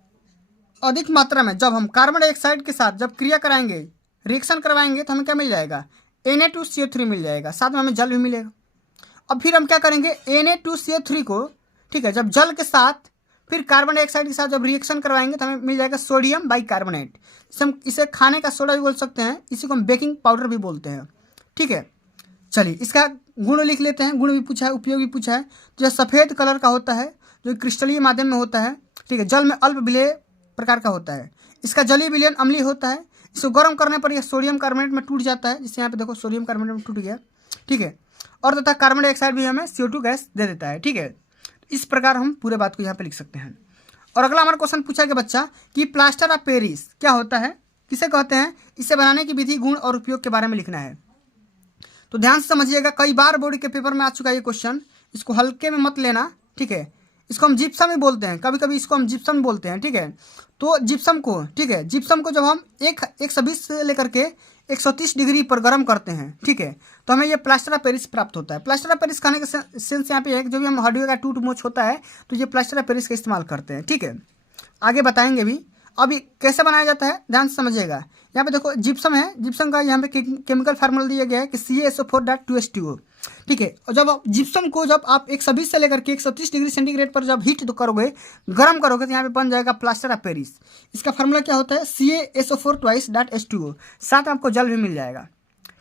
अधिक मात्रा में जब हम कार्बन डाइऑक्साइड के साथ जब क्रिया कराएंगे, रिएक्शन करवाएंगे, तो हमें क्या मिल जाएगा? Na2CO3 मिल जाएगा, साथ में हमें जल भी मिलेगा। अब फिर हम क्या करेंगे? Na2CO3 को, ठीक है, जब जल के साथ फिर कार्बन डाइऑक्साइड के साथ जब रिएक्शन करवाएंगे तो हमें मिल जाएगा सोडियम बाइकार्बोनेट। जिसे हम इसे खाने का सोडा भी बोल सकते हैं, इसी को हम बेकिंग पाउडर भी बोलते हैं, ठीक है। चलिए इसका गुण लिख लेते हैं। गुण भी पूछा है, उपयोग भी पूछा है। तो यह सफ़ेद कलर का होता है, जो क्रिस्टलीय माध्यम में होता है, ठीक है, जल में अल्प विलेय प्रकार का होता है। इसका जलीय विलयन अम्लीय होता है। इसको गर्म करने पर यह सोडियम कार्बोनेट में टूट जाता है, जिससे यहाँ पे देखो सोडियम कार्बोनेट में टूट गया, ठीक है। और तथा कार्बन डाइऑक्साइड भी हमें CO2 गैस दे देता है, ठीक है। इस प्रकार हम पूरे बात को यहाँ पे लिख सकते हैं। और अगला हमारा क्वेश्चन पूछा गया बच्चा कि प्लास्टर ऑफ पेरिस क्या होता है, किसे कहते हैं, इसे बनाने की विधि, गुण और उपयोग के बारे में लिखना है। तो ध्यान से समझिएगा, कई बार बोर्ड के पेपर में आ चुका है ये क्वेश्चन, इसको हल्के में मत लेना, ठीक है। इसको हम जिप्सम ही बोलते हैं, कभी कभी इसको हम जिप्सम बोलते हैं, ठीक है। तो जिप्सम को, ठीक है, जिप्सम को जब हम 120 से लेकर के 130 डिग्री पर गर्म करते हैं, ठीक है, तो हमें ये प्लास्टर ऑफ पेरिस प्राप्त होता है। प्लास्टर ऑफ पेरिस खाने का सेंस यहाँ पे है, जो भी हम हार्डवेयर का टूट मोच होता है तो ये प्लास्टर ऑफ पेरिस का इस्तेमाल करते हैं, ठीक है। आगे बताएंगे भी। अभी कैसे बनाया जाता है ध्यान से समझिएगा। यहाँ पे देखो जिप्सम है, जिप्सम का यहाँ पे केमिकल फार्मूला दिया गया है कि CaSO4.2H2O, ठीक है। और जब जिप्सम को जब आप 120 से लेकर के 130 डिग्री सेंटीग्रेड पर जब हीट करोगे, गर्म करोगे, तो यहाँ पे बन जाएगा प्लास्टर ऑफ पेरिस। इसका फार्मूला क्या होता है? CaSO4 साथ आपको जल भी मिल जाएगा,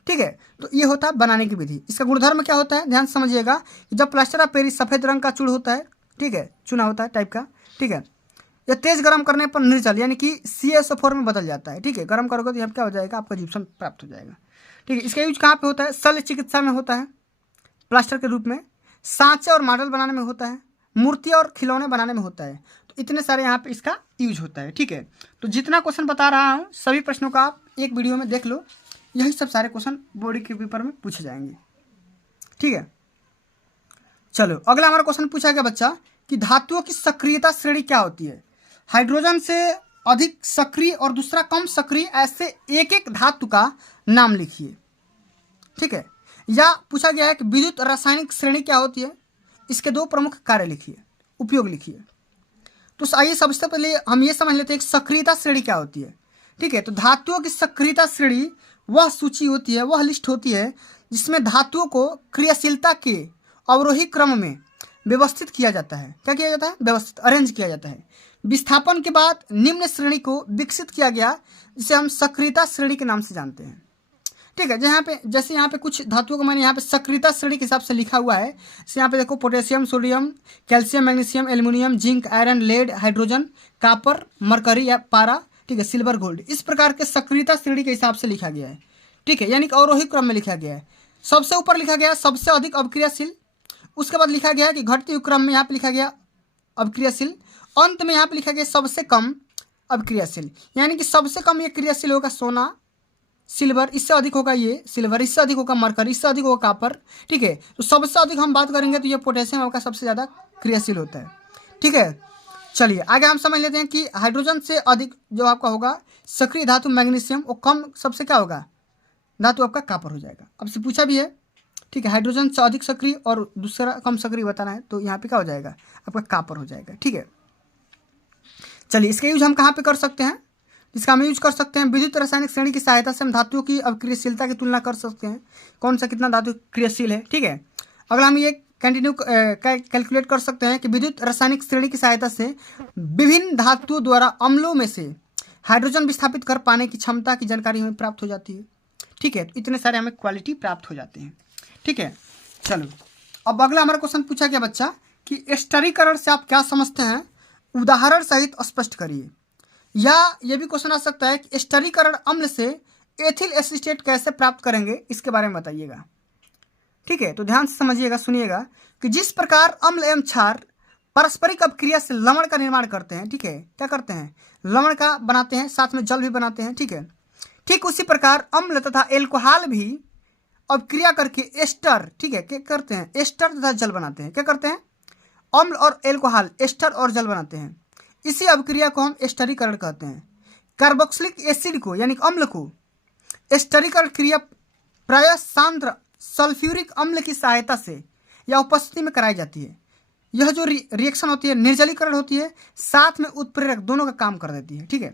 ठीक है। तो ये होता है बनाने की विधि। इसका गुणधर्म क्या होता है ध्यान समझिएगा कि जब प्लास्टर ऑफ पेरिस सफ़ेद रंग का चूड़ होता है, ठीक है, चूना होता है टाइप का, ठीक है, यह तेज गर्म करने पर निर्जल यानी कि CaSO4 में बदल जाता है, ठीक है। गर्म करोगे तो यहाँ क्या हो जाएगा? आपका जिप्सम प्राप्त हो जाएगा, ठीक है। इसका यूज कहाँ पे होता है? शल्य चिकित्सा में होता है, प्लास्टर के रूप में, सांचे और मॉडल बनाने में होता है, मूर्ति और खिलौने बनाने में होता है। तो इतने सारे यहाँ पे इसका यूज होता है, ठीक है। तो जितना क्वेश्चन बता रहा हूँ सभी प्रश्नों का आप एक वीडियो में देख लो, यही सब सारे क्वेश्चन बोर्ड के पेपर में पूछे जाएंगे, ठीक है। चलो अगला हमारा क्वेश्चन पूछा गया बच्चा कि धातुओं की सक्रियता श्रेणी क्या होती है। हाइड्रोजन से अधिक सक्रिय और दूसरा कम सक्रिय, ऐसे एक एक धातु का नाम लिखिए, ठीक है। या पूछा गया है कि विद्युत रासायनिक श्रेणी क्या होती है, इसके दो प्रमुख कार्य लिखिए, उपयोग लिखिए। तो आइए सबसे पहले हम ये समझ लेते हैं कि सक्रियता श्रेणी क्या होती है, ठीक है। तो धातुओं की सक्रियता श्रेणी वह सूची होती है, वह लिस्ट होती है जिसमें धातुओं को क्रियाशीलता के अवरोही क्रम में व्यवस्थित किया जाता है। क्या किया जाता है? व्यवस्थित, अरेंज किया जाता है। विस्थापन के बाद निम्न श्रेणी को विकसित किया गया, जिसे हम सक्रियता श्रेणी के नाम से जानते हैं, ठीक है। जैसे यहाँ पे कुछ धातुओं को मैंने यहाँ पे सक्रियता श्रेणी के हिसाब से लिखा हुआ है। जैसे यहाँ पे देखो potassium, sodium, calcium, magnesium, aluminium, zinc, iron, lead, hydrogen, copper, mercury या पारा, ठीक है, सिल्वर, गोल्ड, इस प्रकार के सक्रियता श्रेणी के हिसाब से लिखा गया है, ठीक है, यानी कि अवरोही क्रम में लिखा गया है। सबसे ऊपर लिखा गया सबसे अधिक अभिक्रियाशील, उसके बाद लिखा गया कि घटते हुए क्रम में यहाँ पे लिखा गया अभिक्रियाशील, अंत में यहाँ पे लिखा गया सबसे कम अभिक्रियाशील, यानी कि सबसे कम ये क्रियाशील होगा सोना, सिल्वर, इससे अधिक होगा ये सिल्वर, इससे अधिक होगा मरकरी, इससे अधिक होगा कॉपर, ठीक है। तो सबसे अधिक हम बात करेंगे तो ये पोटेशियम आपका सबसे ज़्यादा क्रियाशील होता है, ठीक है। चलिए आगे हम समझ लेते हैं कि हाइड्रोजन से अधिक जो आपका होगा सक्रिय धातु मैग्नीशियम, और कम सबसे क्या होगा धातु आपका कॉपर हो जाएगा। अब से पूछा भी है, ठीक है, हाइड्रोजन से अधिक सक्रिय और दूसरा कम सक्रिय बताना है, तो यहाँ पे क्या हो जाएगा आपका कॉपर हो जाएगा, ठीक है। चलिए इसका यूज हम कहाँ पे कर सकते हैं? इसका हम यूज कर सकते हैं विद्युत रासायनिक श्रेणी की सहायता से हम धातुओं की अभिक्रियाशीलता की तुलना कर सकते हैं, कौन सा कितना धातु क्रियाशील है, ठीक है। अगला हम ये कंटिन्यू कैलकुलेट कर सकते हैं कि विद्युत रासायनिक श्रेणी की सहायता से विभिन्न धातुओं द्वारा अम्लों में से हाइड्रोजन विस्थापित कर पाने की क्षमता की जानकारी हमें प्राप्त हो जाती है, ठीक है। तो इतने सारे हमें क्वालिटी प्राप्त हो जाते हैं, ठीक है। चलो अब अगला हमारा क्वेश्चन पूछा गया बच्चा कि स्टरीकरण से आप क्या समझते हैं, उदाहरण सहित स्पष्ट करिए। या ये भी क्वेश्चन आ सकता है कि स्टरीकरण अम्ल से एथिल एसीटेट कैसे प्राप्त करेंगे, इसके बारे में बताइएगा। ठीक है, तो ध्यान से समझिएगा, सुनिएगा कि जिस प्रकार अम्ल एवं क्षार पारस्परिक अपक्रिया से लवण का निर्माण करते हैं, ठीक है, क्या करते हैं, लवण का बनाते हैं, साथ में जल भी बनाते हैं। ठीक है, ठीक उसी प्रकार अम्ल तथा एल्कोहल भी अपक्रिया करके एस्टर, ठीक है, क्या करते हैं, एस्टर तथा जल बनाते हैं। क्या करते हैं, अम्ल और एल्कोहल एस्टर और जल बनाते हैं। इसी अपक्रिया को हम एस्टरीकरण कहते हैं। कार्बोक्सिलिक एसिड को यानी अम्ल को एस्टरीकरण क्रिया प्रायः सांद्र सल्फ्यूरिक अम्ल की सहायता से या उपस्थिति में कराई जाती है। यह जो रिएक्शन होती है निर्जलीकरण होती है, साथ में उत्प्रेरक दोनों का काम कर देती है। ठीक है,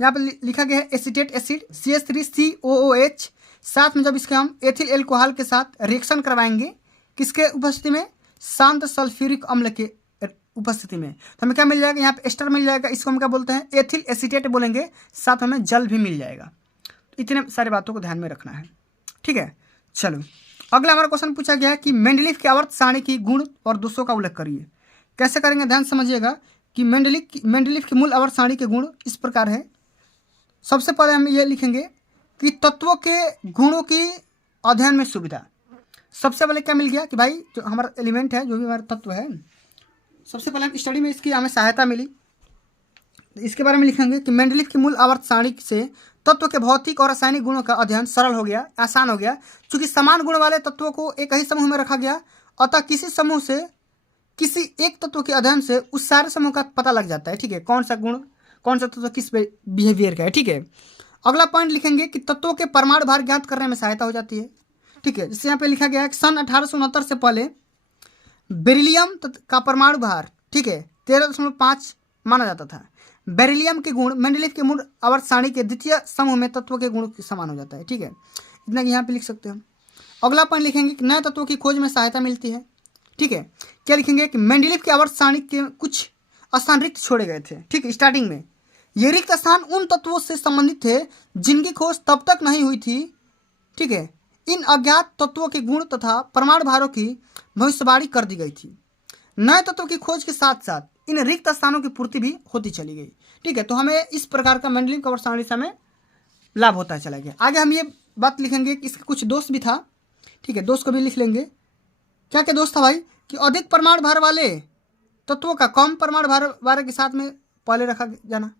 यहाँ पर लिखा गया है एसीटेट एसिड CH3COOH, साथ में जब इसके हम एथिल एल्कोहल के साथ रिएक्शन करवाएंगे, किसके उपस्थिति में, शांत सल्फ्यूरिक अम्ल के उपस्थिति में, तो हमें क्या मिल जाएगा, यहाँ पे एस्टर मिल जाएगा, इसको हम क्या बोलते हैं, एथिल एसीटेट बोलेंगे, साथ हमें जल भी मिल जाएगा। तो इतने सारी बातों को ध्यान में रखना है। ठीक है, चलो अगला हमारा क्वेश्चन पूछा गया है कि मेंडलीफ की आवर्त सारणी की गुण और दोषों का उल्लेख करिए। कैसे करेंगे, ध्यान समझिएगा कि मेंडलीफ की मूल आवर्त सारणी के गुण इस प्रकार है। सबसे पहले हम ये लिखेंगे कि तत्वों के गुणों की अध्ययन में सुविधा। सबसे पहले क्या मिल गया कि भाई जो हमारा एलिमेंट है, जो भी हमारा तत्व है, सबसे पहले हम स्टडी में इसकी हमें सहायता मिली। इसके बारे में लिखेंगे कि मेंडलीफ की मूल आवर्त सारणी से तत्व के भौतिक और रासायनिक गुणों का अध्ययन सरल हो गया, आसान हो गया। चूंकि समान गुण वाले तत्वों को एक ही समूह में रखा गया, अतः किसी समूह से किसी एक तत्व के अध्ययन से उस सारे समूह का पता लग जाता है। ठीक है, कौन सा गुण, कौन सा तत्व किस बिहेवियर का है। ठीक है, अगला पॉइंट लिखेंगे कि तत्वों के परमाणु भार ज्ञात करने में सहायता हो जाती है। ठीक है, जिससे यहाँ पे लिखा गया है कि सन 1869 से पहले बेरिलियम का परमाणु भार, ठीक है, 13.5 माना जाता था। बेरिलियम के गुण मेंडलीफ के मूल आवर्त सारणी के द्वितीय समूह में तत्वों के गुण के समान हो जाता है। ठीक है, इतना यहाँ पे लिख सकते हैं। अगला पॉइंट लिखेंगे कि नए तत्वों की खोज में सहायता मिलती है। ठीक है, क्या लिखेंगे कि मेंडलीफ की आवर्त सारणी के कुछ स्थान रिक्त छोड़े गए थे। ठीक है, स्टार्टिंग में ये रिक्त स्थान उन तत्वों से संबंधित थे जिनकी खोज तब तक नहीं हुई थी। ठीक है, इन अज्ञात तत्वों के गुण तथा परमाणु भारों की भविष्यवाणी कर दी गई थी। नए तत्वों की खोज के साथ साथ इन रिक्त स्थानों की पूर्ति भी होती चली गई। ठीक है, तो हमें इस प्रकार का मेंडलीफ आवर्त सारणी से हमें लाभ होता चला गया। आगे हम ये बात लिखेंगे कि इसका कुछ दोष भी था। ठीक है, दोष को भी लिख लेंगे। क्या क्या दोष था भाई, कि अधिक परमाणु भार वाले तत्वों का कम परमाणु भार वाले के साथ में पहले रखा जाना,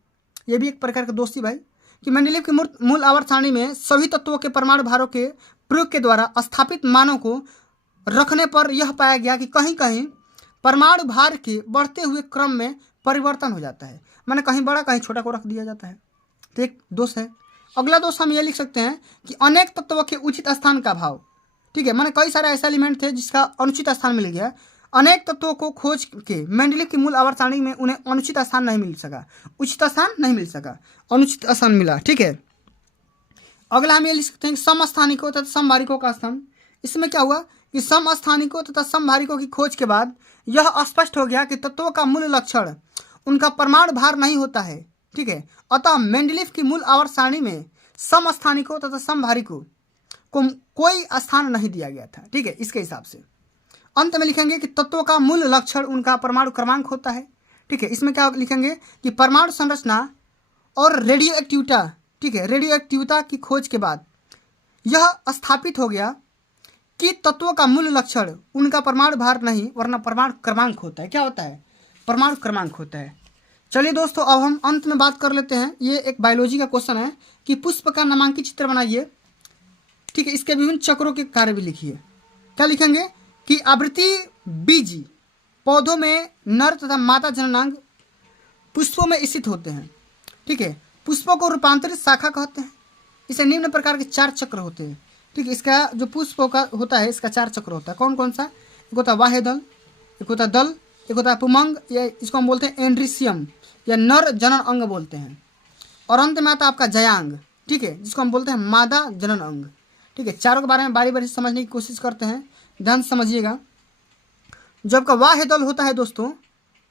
ये भी एक प्रकार का दोष थी भाई। कि मेंडलीफ की मूल आवर्त सारणी में सभी तत्वों के परमाणु भारों के प्रयोग के द्वारा स्थापित मानों को रखने पर यह पाया गया कि कहीं कहीं परमाणु भार के बढ़ते हुए क्रम में परिवर्तन हो जाता है, माने कहीं बड़ा कहीं छोटा को रख दिया जाता है। तो एक दोष है। अगला दोष हम ये लिख सकते हैं कि अनेक तत्वों के उचित स्थान का अभाव। ठीक है, माने कई सारे ऐसे एलिमेंट थे जिसका अनुचित स्थान मिल गया। अनेक तत्वों को खोज के मेंडलीफ की मूल आवर्त सारणी में उन्हें अनुचित स्थान नहीं मिल सका, उचित स्थान नहीं मिल सका, अनुचित स्थान मिला। ठीक है, अगला हम ये लिख सकते हैं कि समस्थानिकों तथा समभारिकों का स्थान। इसमें क्या हुआ कि समस्थानिकों तथा समभारिकों की खोज के बाद यह स्पष्ट हो गया कि तत्वों का मूल लक्षण उनका परमाणु भार नहीं होता है। ठीक है, अतः मेंडलीफ की मूल आवर्त सारणी में समस्थानिकों तथा समभारिकों को कोई स्थान नहीं दिया गया था। ठीक है, इसके हिसाब से अंत में लिखेंगे कि तत्वों का मूल लक्षण उनका परमाणु क्रमांक होता है। ठीक है, इसमें क्या लिखेंगे कि परमाणु संरचना और रेडियो एक्टिविटा, ठीक है, रेडियो एक्टिविटा की खोज के बाद यह स्थापित हो गया कि तत्वों का मूल लक्षण उनका परमाणु भार नहीं वरना परमाणु क्रमांक होता है। क्या होता है, परमाणु क्रमांक होता है। चलिए दोस्तों, अब हम अंत में बात कर लेते हैं। ये एक बायोलॉजी का क्वेश्चन है कि पुष्प का नामांकित चित्र बनाइए। ठीक है, इसके विभिन्न चक्रों के कार्य भी लिखिए। क्या लिखेंगे कि आवृत्ति बीजी पौधों में नर तथा मादा जननांग पुष्पों में स्थित होते हैं। ठीक है, पुष्पों को रूपांतरित शाखा कहते हैं। इसे निम्न प्रकार के 4 चक्र होते हैं। ठीक है, इसका जो पुष्पों का होता है इसका 4 चक्र होता है। कौन कौन सा, एक होता है बाह्य दल, एक होता है दल, एक होता है पुमंग, या इसको हम बोलते हैं एंड्रीसियम या नर जनन अंग बोलते हैं, और अंत में आता है आपका जयांग। ठीक है, जिसको हम बोलते हैं मादा जनन अंग। ठीक है, चारों के बारे में बारी बारी समझने की कोशिश करते हैं, ध्यान समझिएगा। जो आपका बाह्य दल होता है दोस्तों,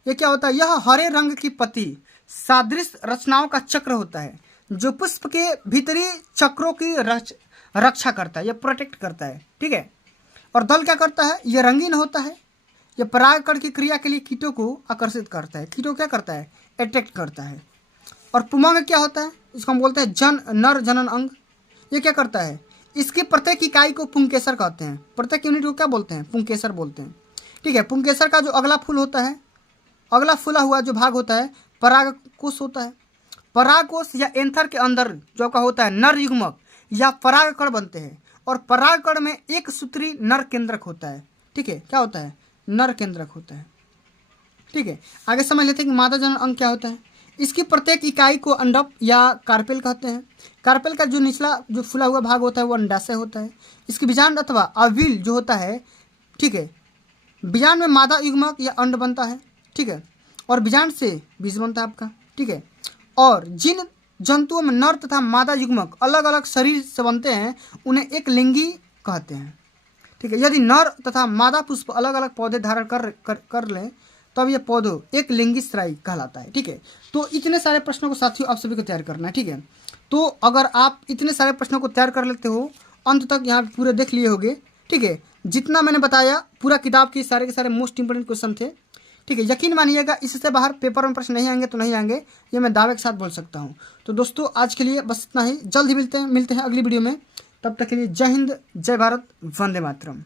ये क्या होता है, यह हरे रंग की पत्ती सादृश रचनाओं का चक्र होता है जो पुष्प के भीतरी चक्रों की रक्षा करता है, यह प्रोटेक्ट करता है। ठीक है, और दल क्या करता है, यह रंगीन होता है, ये परागकण की क्रिया के लिए कीटों को आकर्षित करता है। कीटों क्या करता है? अट्रैक्ट करता है। और पुंगक क्या होता है? इसको हम बोलते हैं नर जनन अंग। ये क्या करता है? इसकी प्रत्येक इकाई को पुंकेसर कहते हैं। प्रत्येक यूनिट को क्या बोलते हैं? पुंकेसर बोलते हैं। ठीक है, पुंकेसर का जो अगला फूल होता है, अगला फूला हुआ जो भाग होता है परागकोश होता है। परागकोश या एंथर के अंदर जो का होता है नर युग्मक या परागकण बनते हैं और परागकण में एक सूत्री नर केंद्रक होता है। ठीक है, क्या होता है? नर केंद्रक होता है। ठीक है, आगे समझ लेते हैं कि मादा जनन अंग क्या होता है। इसकी प्रत्येक इकाई को अंडप या कार्पेल कहते हैं। कार्पेल का जो निचला जो फूला हुआ भाग होता है वो अंडाशय होता है। इसकी बीजांड अथवा अविल जो होता है, ठीक है, बीजांड में मादा युग्मक या अंड बनता है। ठीक है, और बीजांड से बीज बनता है आपका। ठीक है, और जिन जंतुओं में नर तथा मादा युग्मक अलग अलग शरीर से बनते हैं उन्हें एक लिंगी कहते हैं। ठीक है, यदि नर तथा मादा पुष्प अलग अलग पौधे धारण कर लें तब यह पौधों एक लिंगी स्राई कहलाता है। ठीक है, तो इतने सारे प्रश्नों को साथियों आप सभी को तैयार करना है। ठीक है, तो अगर आप इतने सारे प्रश्नों को तैयार कर लेते हो, अंत तक यहाँ पे पूरे देख लिए होगे। ठीक है, जितना मैंने बताया पूरा किताब के सारे मोस्ट इंपोर्टेंट क्वेश्चन थे। ठीक है, यकीन मानिएगा इससे बाहर पेपर में प्रश्न नहीं आएंगे तो नहीं आएंगे, ये मैं दावे के साथ बोल सकता हूँ। तो दोस्तों आज के लिए बस इतना ही। जल्द ही मिलते हैं अगली वीडियो में। तब तक के लिए जय हिंद, जय भारत, वंदे मातरम।